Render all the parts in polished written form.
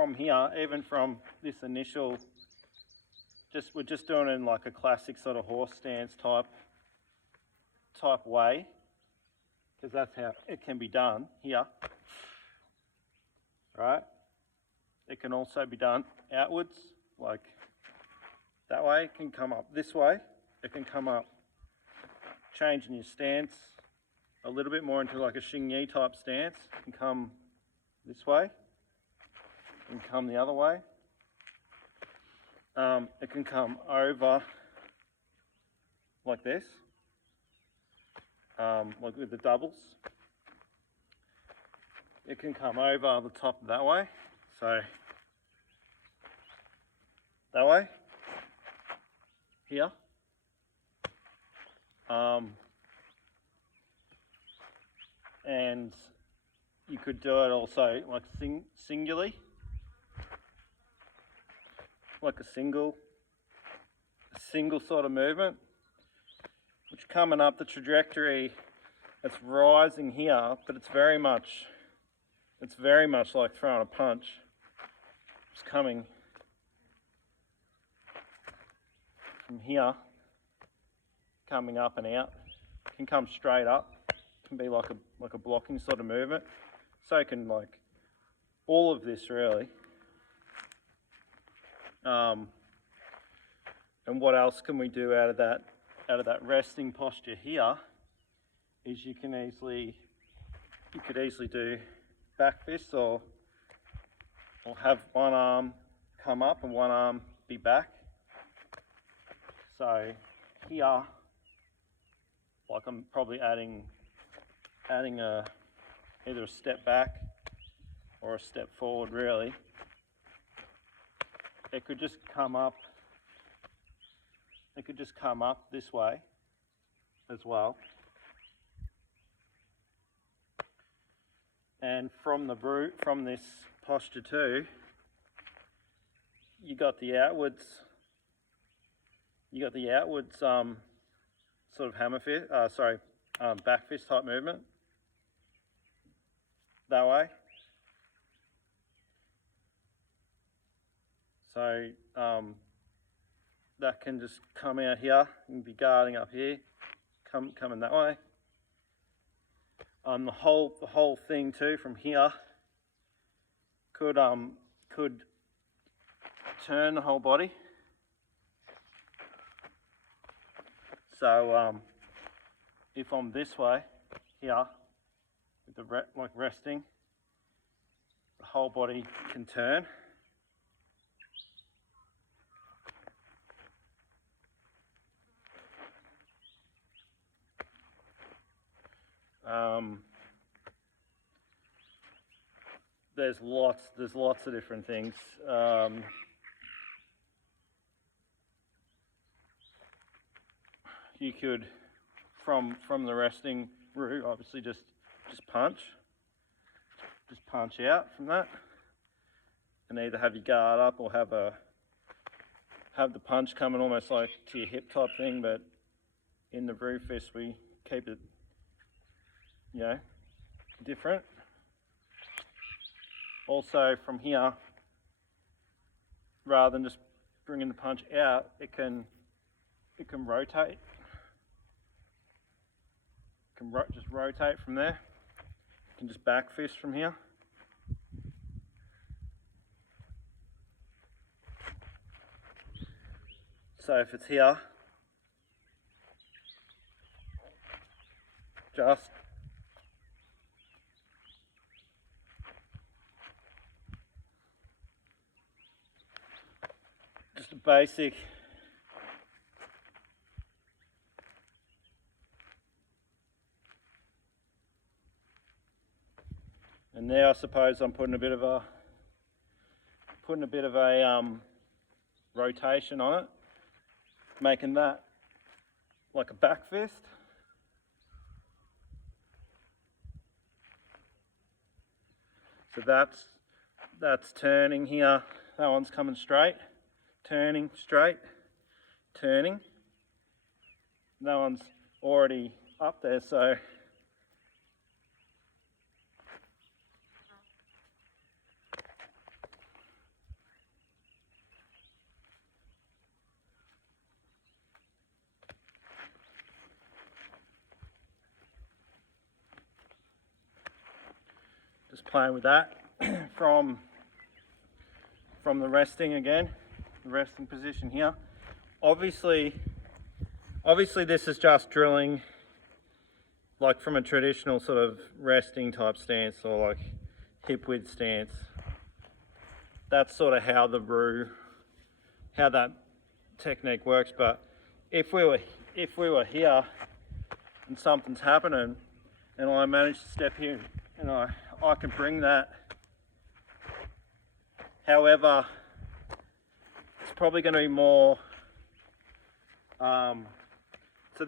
from here, even from this initial, we're just doing it in like a classic sort of horse stance type way, because that's how it can be done here, right? It can also be done outwards, like that way. It can come up this way. It can come up, changing your stance a little bit more into like a Xingyi type stance. It can come this way. It can come the other way. It can come over like this, like with the doubles. It can come over the top that way, so that way, here. And you could do it also like singularly, like a single sort of movement, which coming up the trajectory, it's rising here, but it's very much like throwing a punch. It's coming from here, coming up and out. It can come straight up. It can be like a blocking sort of movement. So it can, like, all of this really. And what else can we do out of that resting posture here is you could easily do back fists, or have one arm come up and one arm be back. So here, like, I'm probably adding either a step back or a step forward really. It could just come up this way as well. And from this posture too, you got the outwards sort of hammer fist, back fist type movement that way. So that can just come out here and be guarding up here, coming that way. The whole thing too from here could turn the whole body. So if I'm this way here with the like resting, the whole body can turn. There's lots of different things. You could, from the resting Roo, obviously just punch out from that, and either have your guard up or have the punch coming almost like to your hip type thing. But in the Roo fist, we keep it, different. Also from here, rather than just bringing the punch out, it can rotate. Just rotate from there. You can just back fist from here. So if it's here, just a basic and now I suppose I'm putting a bit of a rotation on it, making that like a back fist. So that's turning here. That one's coming straight, turning straight, turning. That one's already up there, so just playing with that from the resting again, the resting position here. Obviously this is just drilling like from a traditional sort of resting type stance, or like hip width stance. That's sort of how that technique works. But if we were here and something's happening and I manage to step here and I can bring that. However, it's probably going to be more, so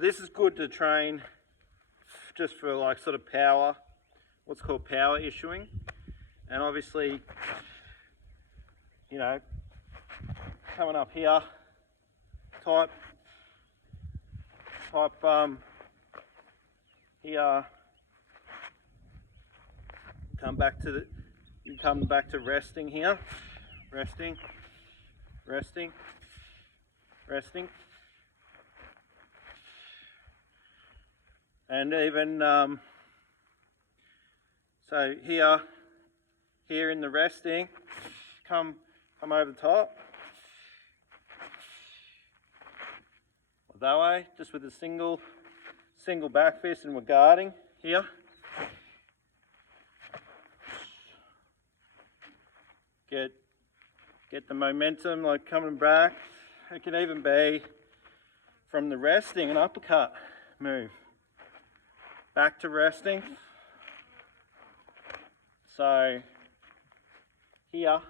this is good to train just for like sort of power, what's called power issuing. And obviously, you know, coming up here, type here, come back to resting here, resting, and even so here in the resting, come over the top, that way, just with a single back fist, and we're guarding here. Get the momentum, like coming back. It can even be from the resting, an uppercut move. Back to resting. So here.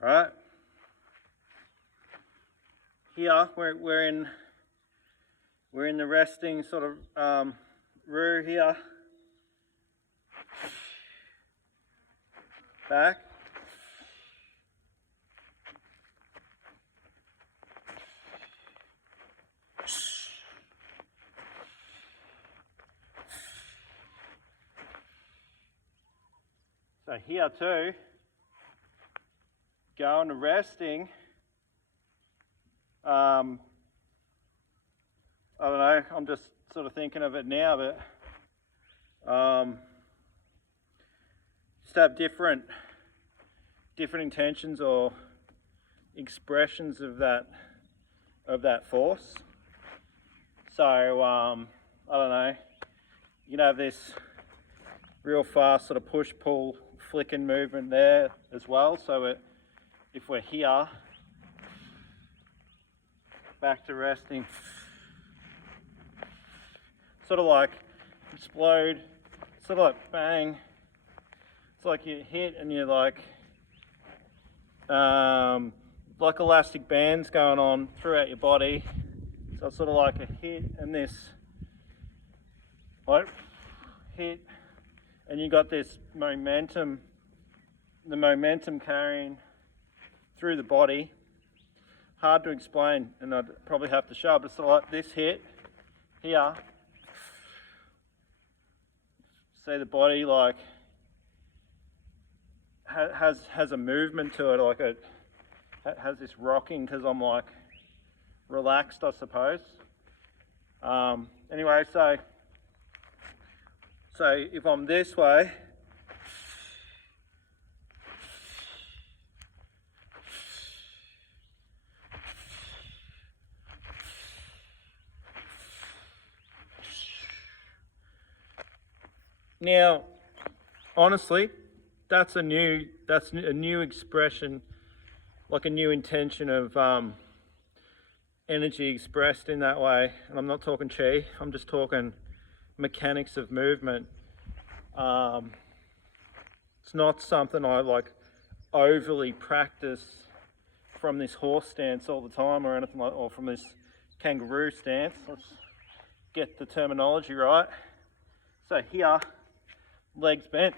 Right. Here we're in the resting sort of Roo here. Back. So here too, going to resting. I don't know, I'm just sort of thinking of it now, but just have different intentions or expressions of that force. So I don't know, you can have this real fast sort of push pull flicking movement there as well. So if we're here, back to resting, sort of like explode, sort of like bang. It's like you hit and you're like elastic bands going on throughout your body. So it's sort of like a hit and this, like hit, and you got this momentum, the momentum carrying through the body. Hard to explain, and I'd probably have to show, but it's like this hit here. See the body like has a movement to it, like it has this rocking because I'm like relaxed, I suppose. Anyway, so if I'm this way, now, honestly, that's a new expression, like a new intention of energy expressed in that way. And I'm not talking chi, I'm just talking mechanics of movement. It's not something I like overly practice from this horse stance all the time or anything like, or from this kangaroo stance. Let's get the terminology right. So here, legs bent.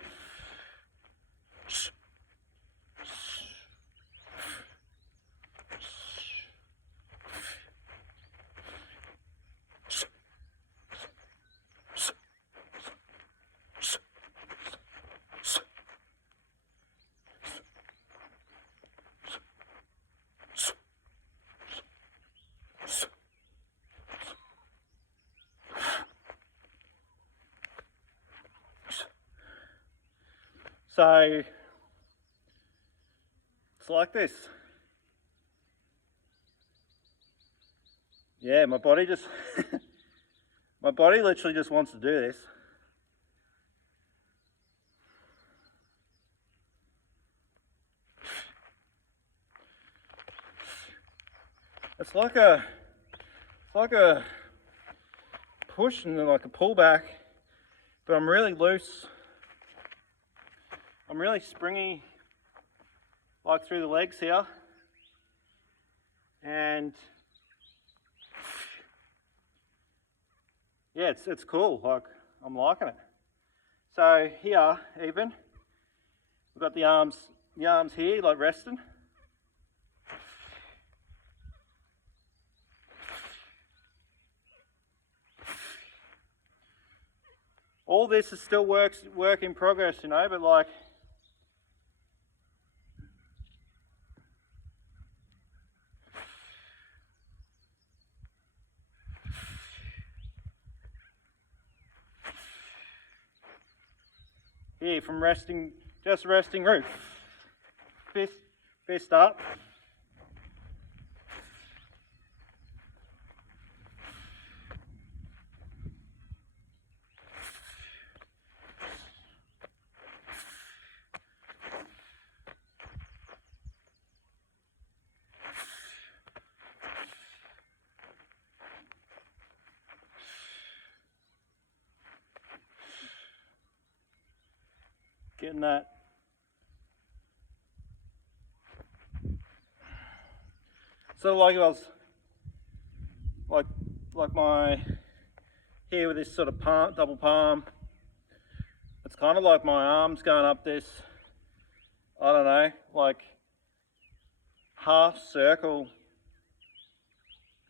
So it's like this. Yeah, my body just my body literally just wants to do this. It's like a push and then like a pull back, but I'm really loose. I'm really springy, like through the legs here, and yeah, it's cool. Like, I'm liking it. So here, even we've got the arms here, like resting. All this is still work in progress, you know, but like, here from just resting roo. Fist up. Getting that. So like I was like my here with this sort of palm, double palm. It's kind of like my arms going up this, I don't know, like half circle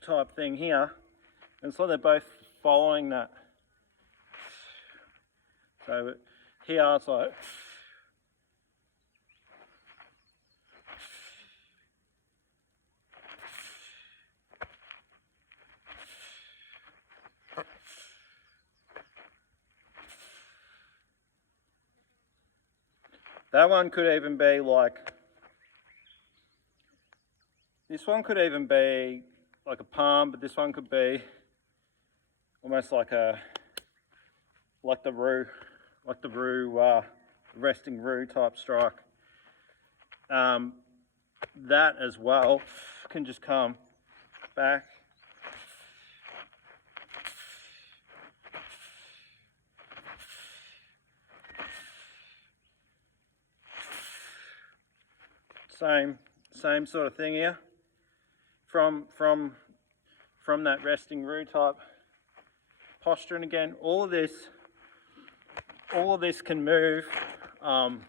type thing here. And it's like they're both following that. So here it's like that one could even be like, this one could even be like a palm, but this one could be almost like the resting roo type strike. That as well can just come back. Same sort of thing here. From that resting roo type posture, and again, all of this can move, like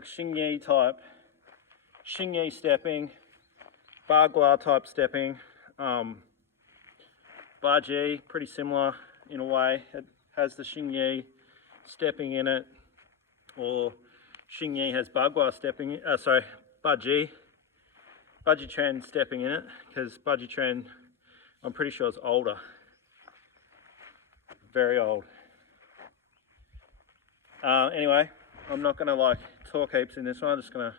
Xingyi stepping, Bagua type stepping, Baji, pretty similar in a way. It has the Xingyi stepping in it, or Xingyi has Bagua stepping, Baji Tren stepping in it, because Baji Tren, I'm pretty sure it's older, very old. Anyway, I'm not going to like talk heaps in this one, I'm just going to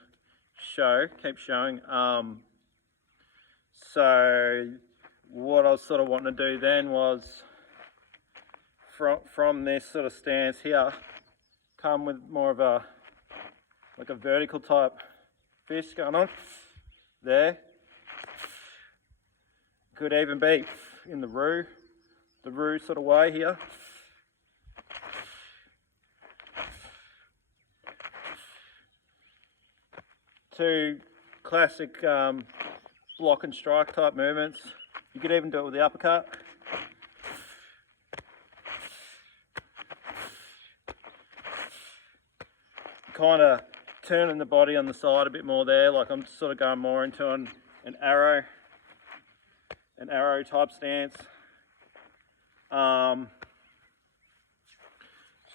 keep showing. So what I was sort of wanting to do then was from this sort of stance here, come with more of a like a vertical type fist going on there. Could even be in the roo sort of way here. Two classic block and strike type movements. You could even do it with the uppercut. Kind of turning the body on the side a bit more there, like I'm sort of going more into an arrow type stance. Let's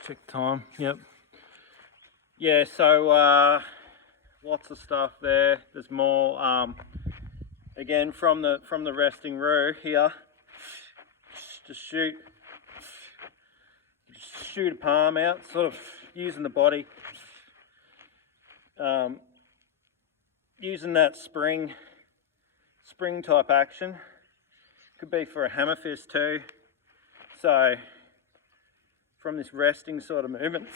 check the time. Yep. Yeah, so lots of stuff there. There's more. Again, from the resting roo here, just shoot a palm out, sort of using the body, using that spring type action. Could be for a hammer fist too. So from this resting sort of movement,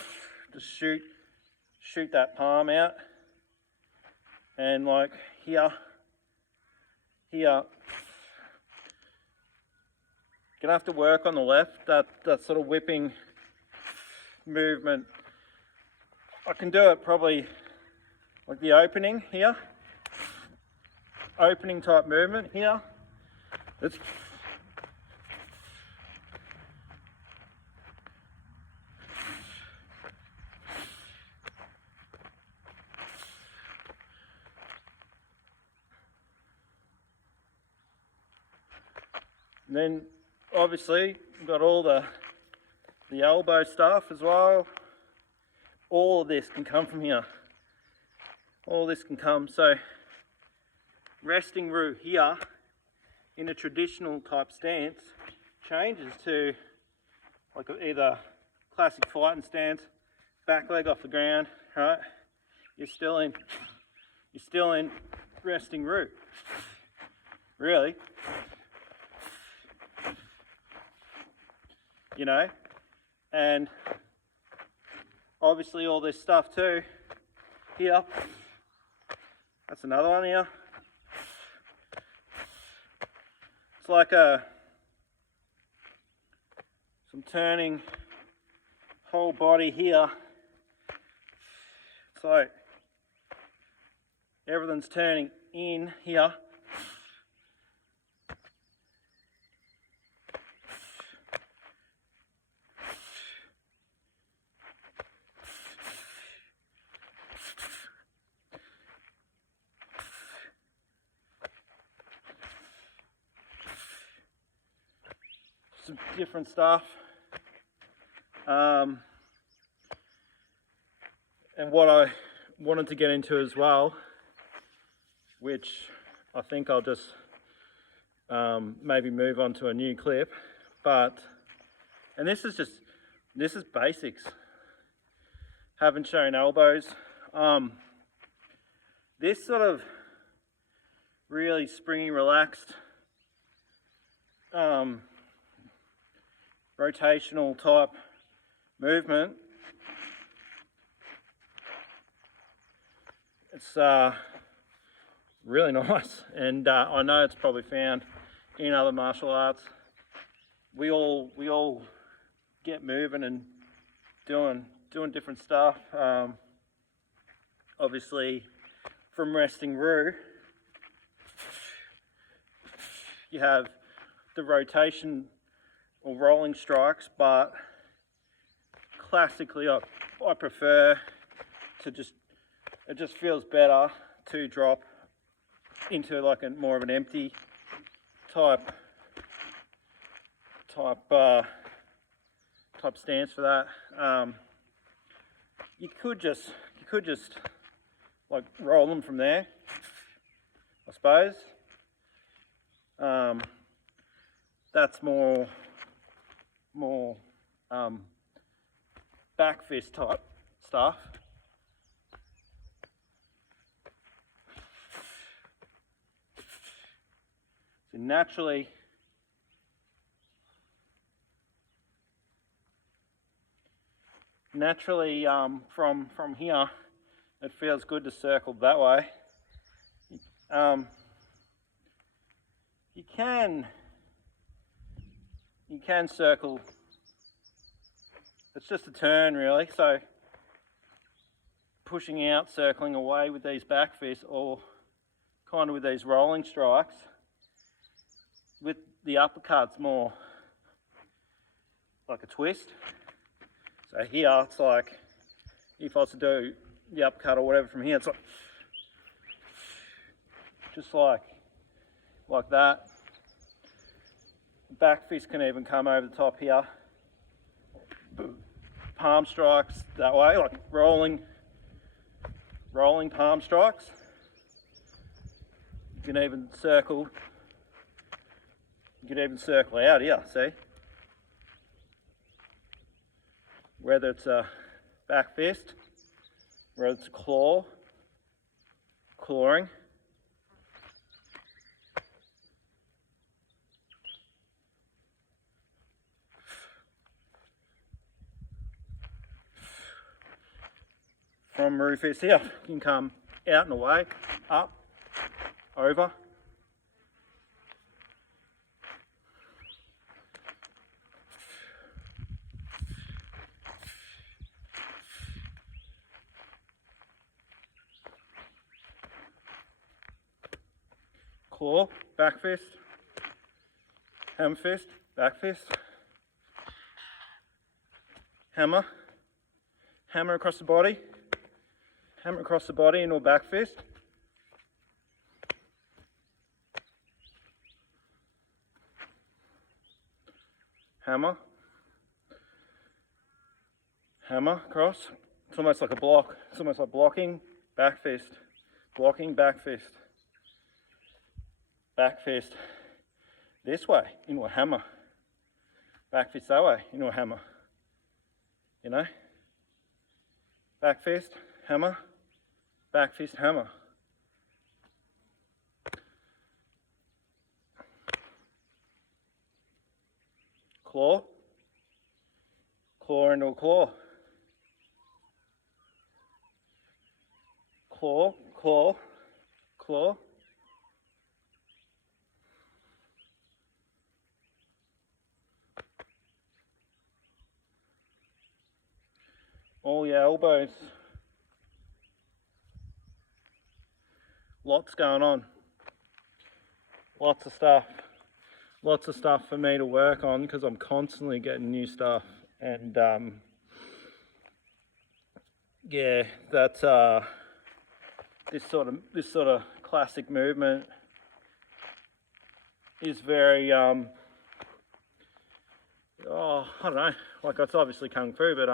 just shoot that palm out, and like here, gonna have to work on the left, that sort of whipping movement. I can do it probably like the opening here, opening type movement here. It's and then obviously we've got all the elbow stuff as well. All of this can come from here. All this can come. So resting Roo here in a traditional type stance changes to like either classic fighting stance, back leg off the ground, right? You're still in resting Roo, really. You know, and obviously all this stuff too here. That's another one here. It's like some turning whole body here. It's like everything's turning in here. Some different stuff, and what I wanted to get into as well, which I think I'll just maybe move on to a new clip, and this is basics. Haven't shown elbows. This sort of really springy, relaxed, rotational type movement. It's really nice, and I know it's probably found in other martial arts. We all get moving and doing different stuff. Obviously, from resting Roo, you have the rotation or rolling strikes, but classically I prefer to it just feels better to drop into like more of an empty type stance for that. You could just like roll them from there, I suppose. That's more back fist type stuff. So naturally from here it feels good to circle that way. You can circle, it's just a turn really, so pushing out, circling away with these back fists, or kind of with these rolling strikes. With the uppercuts more like a twist. So here it's like, if I was to do the uppercut or whatever from here, it's like just like that. Back fist can even come over the top here. Palm strikes that way, like rolling palm strikes. You can even circle. You can even circle out here. See, whether it's a back fist, whether it's claw, clawing. From roo fist here, you can come out and away, up, over. Claw, back fist, hammer fist, back fist, hammer, hammer across the body, hammer across the body into a back fist, hammer, hammer across. It's almost like a block. It's almost like blocking, back fist, blocking, back fist, back fist. This way into a hammer, back fist that way into a hammer. You know, back fist, hammer, back fist, hammer. Claw, claw into a claw. Claw, claw, claw. All your elbows. Lots going on. Lots of stuff. Lots of stuff for me to work on because I'm constantly getting new stuff. And yeah, that's this sort of classic movement is very I don't know, like it's obviously kung fu, but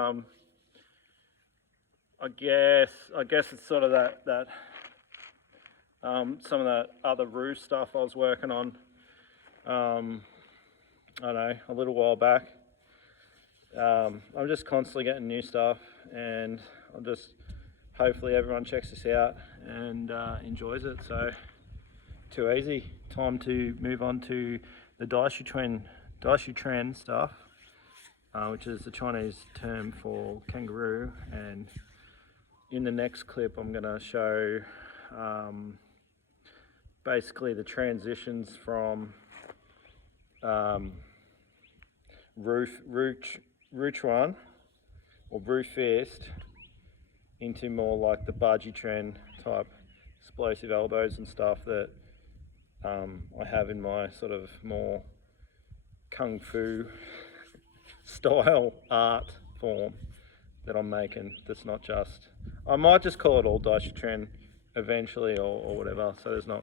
I guess it's sort of that some of that other roo stuff I was working on I don't know, a little while back. I'm just constantly getting new stuff, and I'll just hopefully everyone checks this out and enjoys it. So too easy. Time to move on to the Daishu Tren stuff, which is the Chinese term for kangaroo. And in the next clip, I'm going to show basically the transitions from Ruchuan or Roo Fist into more like the Baji Tren type explosive elbows and stuff that I have in my sort of more kung fu style art form that I'm making. That's not just, I might just call it all Daishu Tren eventually or whatever, so there's not